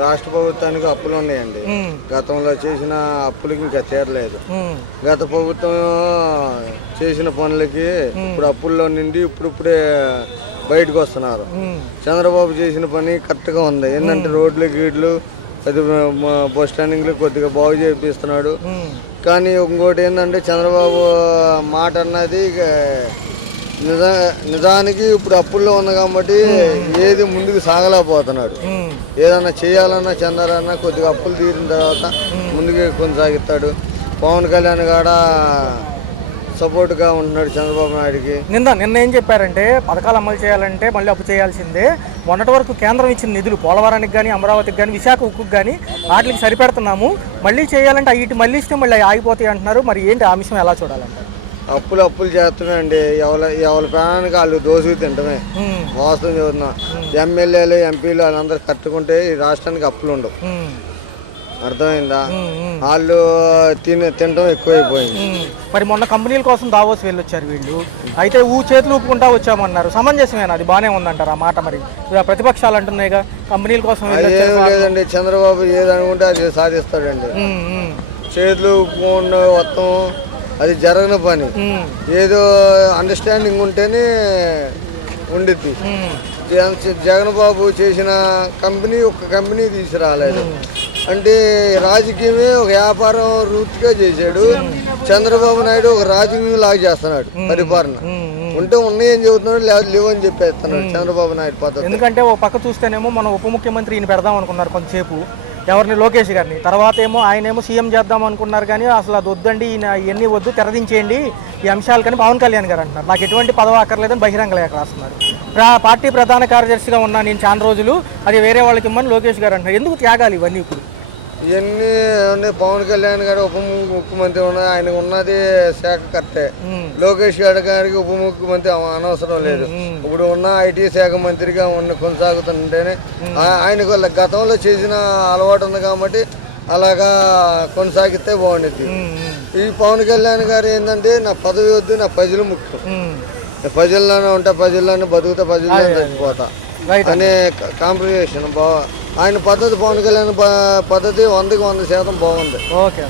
రాష్ట్ర ప్రభుత్వానికి అప్పులు ఉన్నాయండి. గతంలో చేసిన అప్పులకి ఇంకా తీరలేదు. గత ప్రభుత్వం చేసిన పనులకి ఇప్పుడు అప్పుల్లో నిండి ఇప్పుడే బయటకు వస్తున్నారు. చంద్రబాబు చేసిన పని కరెక్ట్గా ఉంది. ఏంటంటే రోడ్లు గీడ్లు అది బస్ స్టాండింగ్లు కొద్దిగా బాగు చేపిస్తున్నాడు. కానీ ఇంకోటి ఏంటంటే చంద్రబాబు మాట అన్నది నిజానికి ఇప్పుడు అప్పుల్లో ఉంది కాబట్టి ఏది ముందుకు సాగలేకపోతున్నాడు. ఏదన్నా చేయాలన్నా చంద్రన్న కొద్దిగా అప్పులు తీరిన తర్వాత ముందుకు కొనసాగిస్తాడు. పవన్ కళ్యాణ్ కాడ సపోర్ట్గా ఉంటున్నాడు చంద్రబాబు నాయుడికి. నిన్న ఏం చెప్పారంటే పథకాలు అమలు చేయాలంటే మళ్ళీ అప్పు చేయాల్సిందే. మొన్నటి వరకు కేంద్రం ఇచ్చిన నిధులు పోలవరానికి కానీ అమరావతికి కానీ విశాఖ ఉక్కుకు కానీ వాటికి సరిపెడుతున్నాము, మళ్ళీ చేయాలంటే వీటి మళ్ళీ ఇస్తే మళ్ళీ ఆగిపోతాయి అంటున్నారు. మరి ఏంటి ఆ విషయం ఎలా చూడాలంటారు? అప్పులు చేస్తున్నాయండి. ఎవరి ప్రాణానికి వాళ్ళు దోసుకు తింటమే. వాస్తవం చదువుతున్నా. ఎమ్మెల్యేలు ఎంపీలు వాళ్ళందరూ కట్టుకుంటే ఈ రాష్ట్రానికి అప్పులు ఉండవు. అర్థమైందా? వాళ్ళు తినటం ఎక్కువైపోయింది. మరి మొన్న కంపెనీల కోసం దావోస్ వెళ్ళొచ్చారు వీళ్ళు. అయితే చేతులు ఊపుకుంటా వచ్చామన్నారు. సమంజసమేనా? అది బాగానే ఉందంటారు ఆ మాట? మరి ప్రతిపక్షాలు అంటున్నాయిగా కంపెనీల కోసం. లేదండి, చంద్రబాబు ఏదనుకుంటే అది సాధిస్తాడండి. చేతులు ఊపుకుండా మొత్తం అది జరగని పని. ఏదో అండర్స్టాండింగ్ ఉంటేనే ఉండిద్ది. జగన్ బాబు చేసిన ఒక్క కంపెనీ తీసుకురాలేదు. అంటే రాజకీయమే ఒక వ్యాపారం వృత్తిగా చేశాడు. చంద్రబాబు నాయుడు ఒక రాజకీయం లాగా చేస్తున్నాడు పరిపాలన. ఉంటే ఉన్నాయని చెబుతున్నాడు, లేదా లేవని చెప్పేస్తున్నాడు చంద్రబాబు నాయుడు పద్ధతి. ఎందుకంటే ఒక పక్క చూస్తేనేమో మన ఉప ముఖ్యమంత్రి ఈయన పెడదాం అనుకున్నారు కొంతసేపు, ఎవరిని, లోకేష్ గారిని. తర్వాత ఆయనేమో సీఎం చేద్దాం అనుకున్నారు. కానీ అసలు అది వద్దండి, ఈయన ఇవన్నీ వద్దు, తెరదించేయండి ఈ అంశాలు కానీ పవన్ కళ్యాణ్ గారు అంటున్నారు. నాకు ఎటువంటి పదవి అక్కర్లేదని బహిరంగ లేఖ రాస్తున్నారు. పార్టీ ప్రధాన కార్యదర్శిగా ఉన్నా నేను చాలా రోజులు, అది వేరే వాళ్ళకి ఇమ్మని లోకేష్ గారు అంటున్నారు. ఎందుకు త్యాగాలు ఇవన్నీ? ఇప్పుడు ఇవన్నీ పవన్ కళ్యాణ్ గారు ఉప ముఖ్యమంత్రి ఉన్నాయి. ఆయనకు ఉన్నది శాఖ కట్టే. లోకేష్ గారికి ఉప ముఖ్యమంత్రి అనవసరం లేదు. ఇప్పుడు ఉన్న ఐటీ శాఖ మంత్రిగా కొనసాగుతుంటేనే ఆయనకు గతంలో చేసిన అలవాటు ఉంది కాబట్టి అలాగా కొనసాగితే బాగుండేది. ఈ పవన్ కళ్యాణ్ గారు ఏంటంటే నా పదవి వద్దు, నా ప్రజలు ముఖ్యం, ప్రజల్లోనే ఉంటా, ప్రజల్లోనే బతుకుతా, ప్రజల్లోనే చచ్చిపోతా అనే కాంప్రమైజేషన్ ఆయన పద్ధతి. పవన్ కళ్యాణ్ పద్ధతి 100% బాగుంది. ఓకే.